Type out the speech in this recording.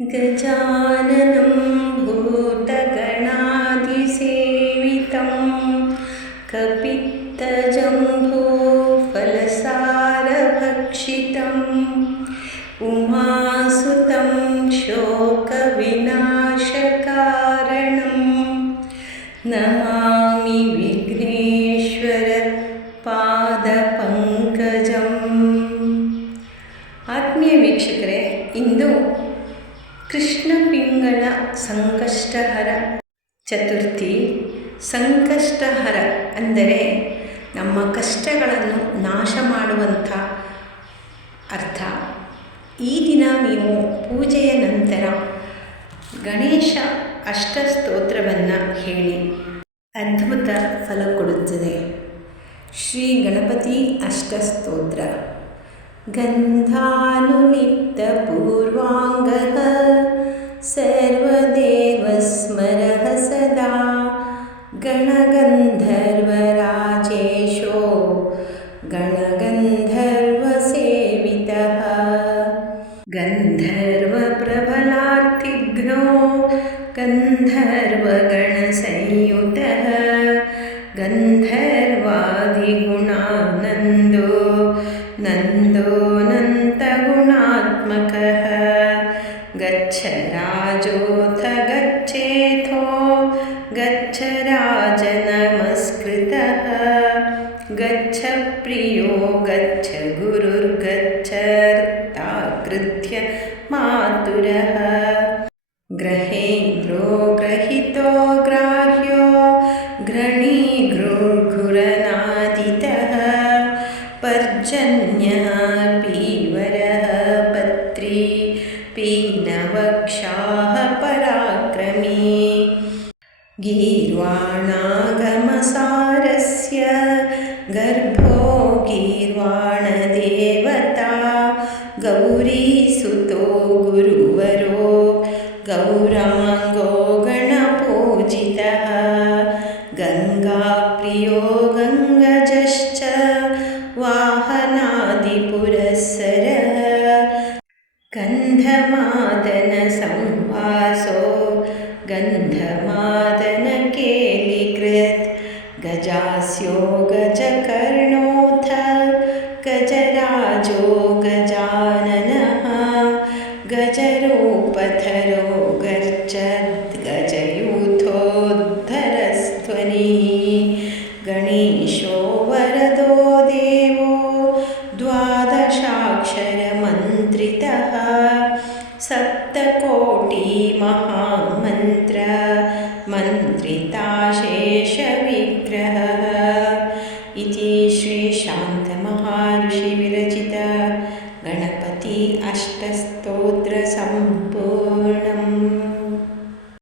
गजाननं भूतगणाधिसेवितं कपित्तजम्बूफलसारभक्षितम् उमासुतं शोकविनाशकारणं नमामि विघ्नेश्वर ಪಾದಪಂಕಜಂ. ಆತ್ಮೀಯ ವೀಕ್ಷಕರೇ, ಇಂದು ಕೃಷ್ಣ ಪಿಂಗಳ ಸಂಕಷ್ಟಹರ ಚತುರ್ಥಿ. ಸಂಕಷ್ಟಹರ ಅಂದರೆ ನಮ್ಮ ಕಷ್ಟಗಳನ್ನು ನಾಶ ಮಾಡುವಂಥ ಅರ್ಥ. ಈ ದಿನ ನೀವು ಪೂಜೆಯ ನಂತರ ಗಣೇಶ ಅಷ್ಟಸ್ತೋತ್ರವನ್ನು ಹೇಳಿ, ಅದ್ಭುತ ಫಲ ಕೊಡುತ್ತದೆ. ಶ್ರೀ ಗಣಪತಿ ಅಷ್ಟಸ್ತೋತ್ರ. ಗಂಧಾನುಲಿಪ್ತಪೂರ್ವಾಂಗಃ ಸರ್ವದೇವಸ್ಮರಃ ಸದಾ ಗಣಗಂಧರ್ವರಾಜೇಶೋ ಗಣಗಂಧರ್ವಸೇವಿತಃ ಗಂಧರ್ವಪ್ರಬಲಾರ್ತಿಘ್ನೋ ಗಂಧರ್ವಗಣಸಂಯುತಃ ಗಂಧರ್ವಾದಿಗುಣಾನಂದೋ ನಂದೋನಂತಗುಣಾತ್ಮಕಃ ಗಚ್ಚ ರಾಜೋಥ ಗಚ್ಚೇಥೋ ಗಚ್ಚ ರಾಜ ನಮಸ್ಕೃತಃ ಗಚ್ಚ ಪ್ರಿಯೋ ಗಚ್ಚ ಗುರುರ್ಗಚ್ಚರ್ತಾಕೃತ್ಯ ಮಾತುರಃ ಗ್ರಹೇಂದ್ರೋ ಗ್ರಹಿತೋ ಗ್ರಾಹ್ಯೋ ಗೃಣೀಗೃಘುರನಾದಿತಃ ಪರ್ಜನ್ಯಃ ಪೀವರಃ ಪತ್ರಿ ಪೀನವಕ್ಷಾಃ ಪರಾಕ್ರಮೀ ಗೀರ್ವಾಣಾಗಮಸಾರಸ್ಯ ಗರ್ಭೋ ಗೀರ್ವಾಣದೇವತಾ ಗೌರೀಸುತೋ ಗುರುವರೋ ಗೌರಾಂಗೋ ಗಣಪೂಜಿತಃ ಗಂಗಾಪ್ರಿಯೋ ಗಂಗಜಶ್ಚ ವಾಹನಾದಿಪುರಸ್ಸರಃ ಗಂಧಮಾದನ ಸಂವಾಸೋ ಗಂಧಮಾದನಕೇಲಿಕೃತ್ ಗಜಾಸ್ಯೋ ಗಜಕರ್ಣೋಥ ಗಜರಾಜೋ ಗಜಾನನಃ ಗಜರೂಪಧರೋ ಗರ್ಜದ್ ಗಜಯೂಥೋದ್ಧರಸ್ತ್ವನಿ ಗಣೇಶೋ ವರದೋ ದೇವೋ ದ್ವಾದಶಾಕ್ಷರಮಂತ್ರಿತಃ ಸಪ್ತಕೋಟಿ ಮಹಾಮಂತ್ರ ಮಂತ್ರಿತಾಶೇಷವಿಗ್ರಹಃ ಇತಿ ಶ್ರೀ ಶಾಂತಮಹಾಋಷಿ ವಿರಚಿತ ಗಣಪತಿ ಅಷ್ಟಸ್ತೋತ್ರ ಸಂಪೂರ್ಣಂ.